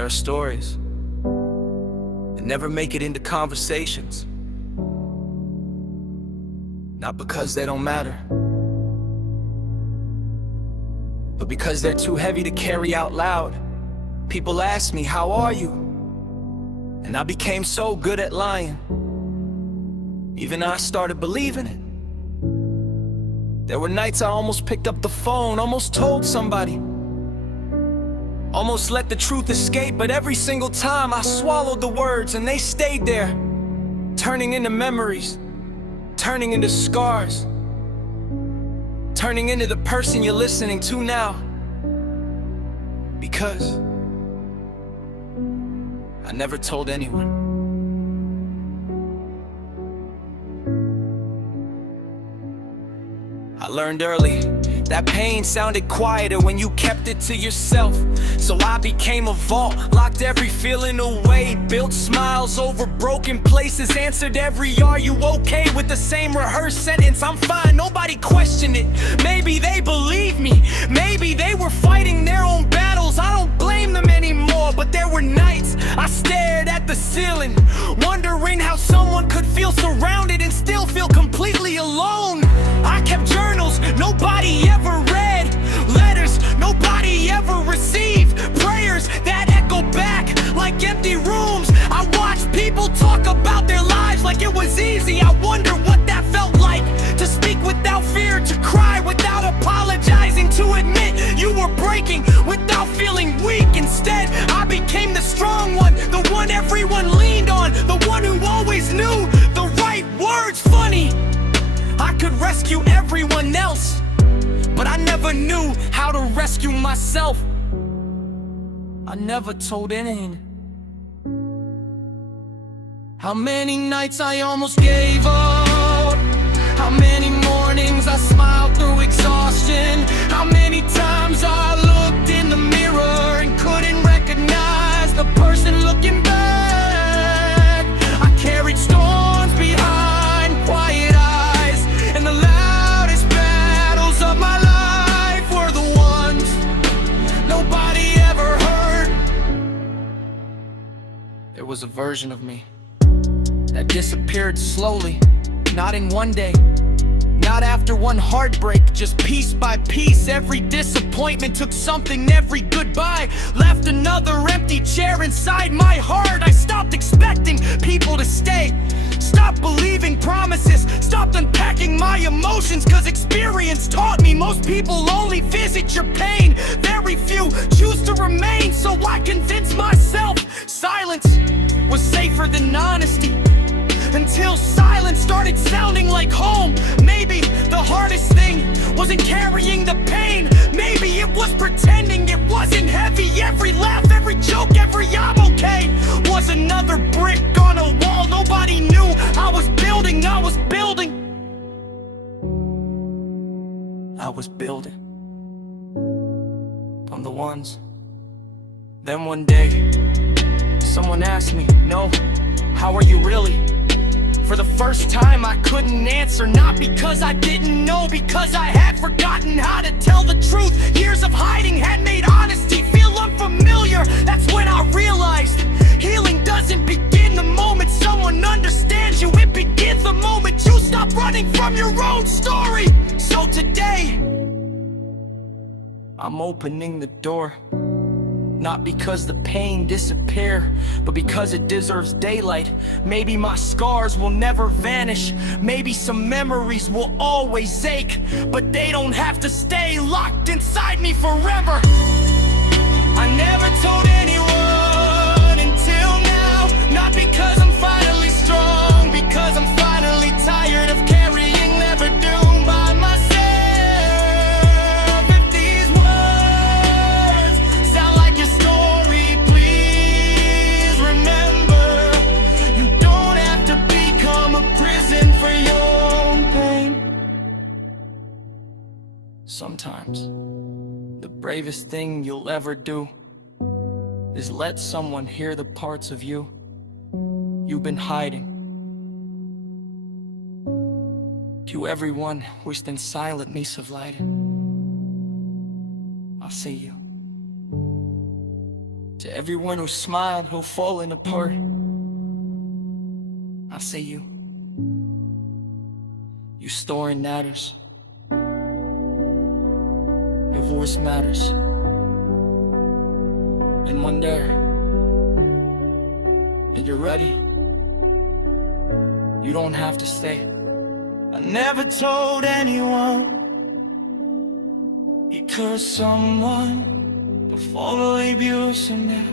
There are stories that never make it into conversations, not because they don't matter, but because they're too heavy to carry out loud. People ask me, how are you? And I became so good at lying. Even I started believing it. There were nights I almost picked up the phone, almost told somebody, almost let the truth escape, but every single time I swallowed the words and they stayed there, turning into memories, turning into scars, turning into the person you're listening to now. Because I never told anyone. I learned early that pain sounded quieter when you kept it to yourself. So I became a vault, locked every feeling away, built smiles over broken places, answered every "are you okay?" with the same rehearsed sentence, "I'm fine." Nobody questioned it. Maybe they believed me, maybe they were fighting their own battles. I don't blame them anymore, but there were nights I stared at the ceiling, wondering how someone could feel surrounded and still feel completely alone. I kept journals nobody ever read, letters nobody ever received, prayers that echo back like empty rooms. I watched people talk about their lives like it was easy. I wonder what that felt like, to speak without fear, to cry without apologizing, to admit you were breaking without feeling weak. Instead, I became the strong one, the one everyone leaned on, the one who always knew the right words. Funny, I could rescue everyone else, but I never knew how to rescue myself. I never told anyone. How many nights I almost gave up, how many mornings I smiled through exhaustion, how many times I looked in the mirror and couldn't recognize the person looking back. I carried storms behind quiet eyes, and the loudest battles of my life were the ones nobody ever heard. There was a version of me that disappeared slowly, not in one day, not after one heartbreak, just piece by piece. Every disappointment took something, every goodbye left another empty chair inside my heart. I stopped expecting people to stay, stopped believing promises, stopped unpacking my emotions, cause experience taught me most people only visit your pain, very few choose to remain. So I convinced myself silence was safer than honesty, until silence started sounding like home. Maybe the hardest thing wasn't carrying the pain, maybe it was pretending it wasn't heavy. Every laugh, every joke, every "I'm okay" was another brick on a wall nobody knew I was building. I was building on the ones. Then one day someone asked me, "No, how are you really?" For the first time I couldn't answer, not because I didn't know, because I had forgotten how to tell the truth. Years of hiding had made honesty feel unfamiliar. That's when I realized healing doesn't begin the moment someone understands you. It begins the moment you stop running from your own story. So today, I'm opening the door, not because the pain disappear, but because it deserves daylight. Maybe my scars will never vanish, maybe some memories will always ache, but they don't have to stay locked inside me forever. I never told anyone until now, not because I'm finally strong, because I'm finally tired of carrying never doom by myself. Sometimes the bravest thing you'll ever do is let someone hear the parts of you you've been hiding. To everyone who's been silently surviving, I'll see you. To everyone who smiled, who fallen apart, I say you story matters. Your voice matters. And one day, and you're ready, you don't have to stay. I never told anyone, because someone before the abuse and that